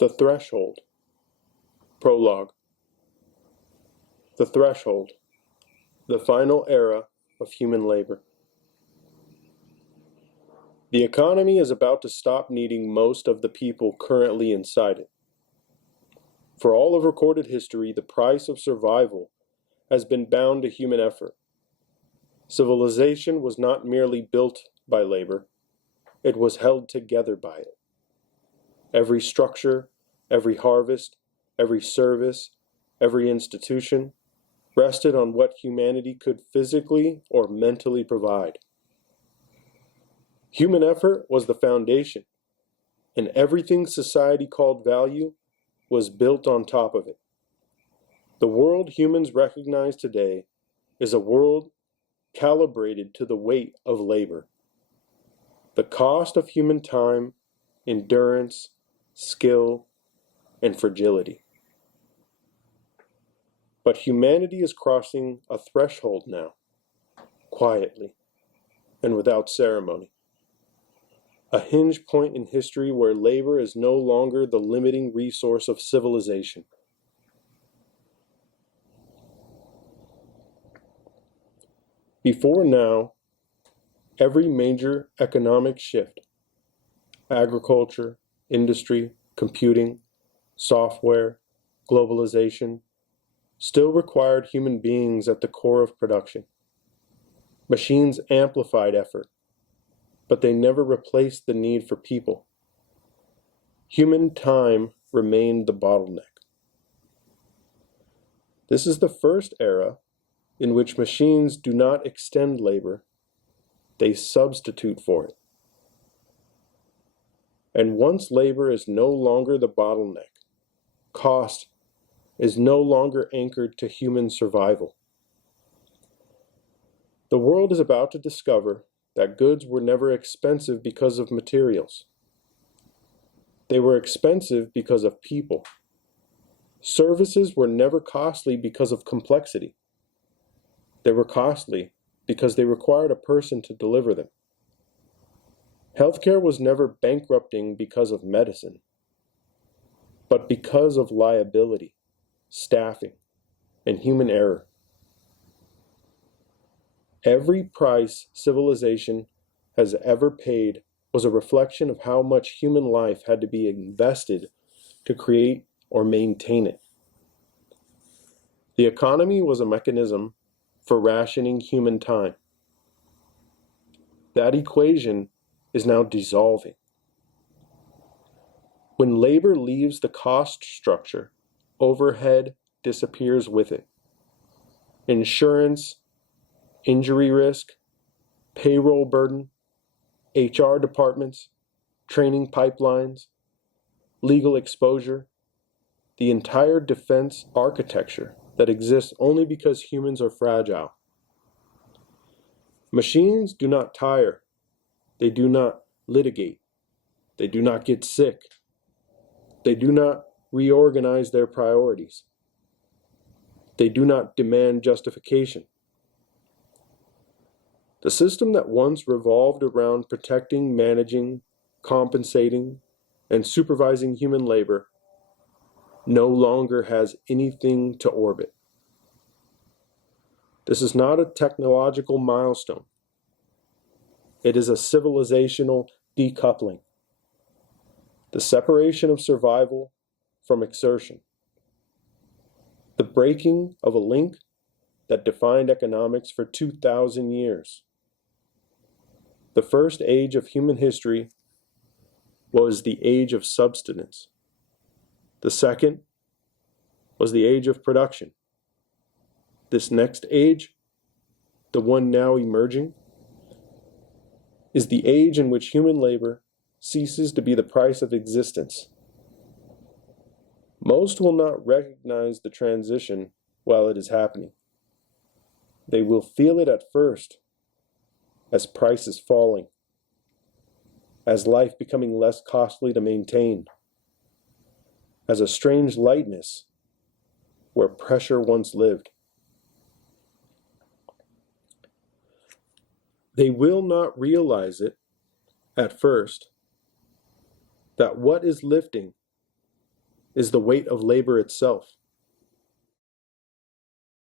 The Threshold. Prologue. The Threshold. The final era of human labor. The economy is about to stop needing most of the people currently inside it. For all of recorded history, the price of survival has been bound to human effort. Civilization was not merely built by labor, it was held together by it. Every structure, every harvest, every service, every institution rested on what humanity could physically or mentally provide. Human effort was the foundation, and everything society called value was built on top of it. The world humans recognize today is a world calibrated to the weight of labor. The cost of human time, endurance, skill, and fragility. But humanity is crossing a threshold now, quietly and without ceremony. A hinge point in history where labor is no longer the limiting resource of civilization. Before now, every major economic shift, agriculture, industry, computing, software, globalization, still required human beings at the core of production. Machines amplified effort, but they never replaced the need for people. Human time remained the bottleneck. This is the first era in which machines do not extend labor, they substitute for it. And once labor is no longer the bottleneck, cost is no longer anchored to human survival. The world is about to discover that goods were never expensive because of materials. They were expensive because of people. Services were never costly because of complexity. They were costly because they required a person to deliver them. Healthcare was never bankrupting because of medicine, but because of liability, staffing, and human error. Every price civilization has ever paid was a reflection of how much human life had to be invested to create or maintain it. The economy was a mechanism for rationing human time. That equation is now dissolving. When labor leaves the cost structure, overhead disappears with it. Insurance, injury risk, payroll burden, HR departments, training pipelines, legal exposure, the entire defense architecture that exists only because humans are fragile. Machines do not tire. They do not litigate. They do not get sick. They do not reorganize their priorities. They do not demand justification. The system that once revolved around protecting, managing, compensating, and supervising human labor no longer has anything to orbit. This is not a technological milestone. It is a civilizational decoupling. The separation of survival from exertion. The breaking of a link that defined economics for 2,000 years. The first age of human history was the age of subsistence. The second was the age of production. This next age, the one now emerging, is the age in which human labor ceases to be the price of existence. Most will not recognize the transition while it is happening. They will feel it at first, as prices falling, as life becoming less costly to maintain, as a strange lightness where pressure once lived. They will not realize it at first, that what is lifting is the weight of labor itself.